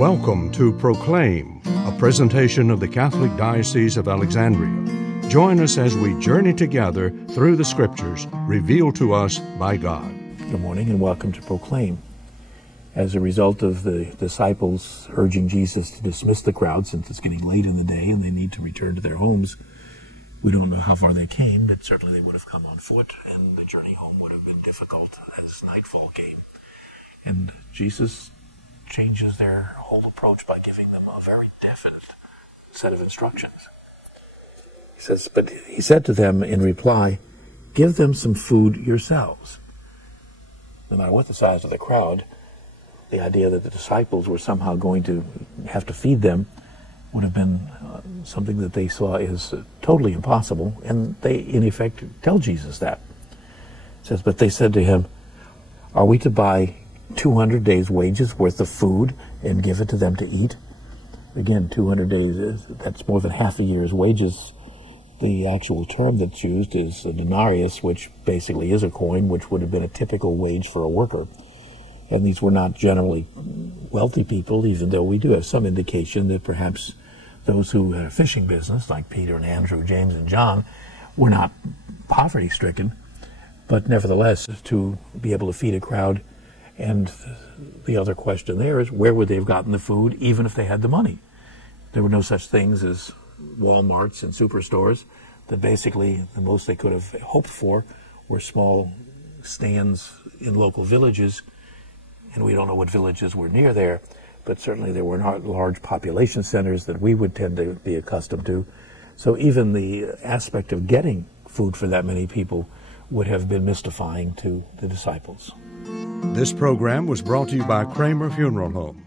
Welcome to Proclaim, a presentation of the Catholic Diocese of Alexandria. Join us as we journey together through the Scriptures revealed to us by God. Good morning and welcome to Proclaim. As a result of the disciples urging Jesus to dismiss the crowd since it's getting late in the day and they need to return to their homes, we don't know how far they came, but certainly they would have come on foot, and the journey home would have been difficult as nightfall came. And Jesus changes their whole approach by giving them a very definite set of instructions. He says, but he said to them in reply, give them some food yourselves. No matter what the size of the crowd, the idea that the disciples were somehow going to have to feed them would have been something that they saw as totally impossible, and they, in effect, tell Jesus that. It says, but they said to him, are we to buy 200 days' wages worth of food and give it to them to eat? Again, 200 days, that's more than half a year's wages. The actual term that's used is a denarius, which basically is a coin, which would have been a typical wage for a worker. And these were not generally wealthy people, even though we do have some indication that perhaps those who had a fishing business, like Peter and Andrew, James and John, were not poverty-stricken. But nevertheless, to be able to feed a crowd, and the other question there is, where would they have gotten the food, even if they had the money? There were no such things as Walmarts and superstores. That basically the most they could have hoped for were small stands in local villages, and we don't know what villages were near there, but certainly there were not large population centers that we would tend to be accustomed to. So even the aspect of getting food for that many people would have been mystifying to the disciples. This program was brought to you by Kramer Funeral Home,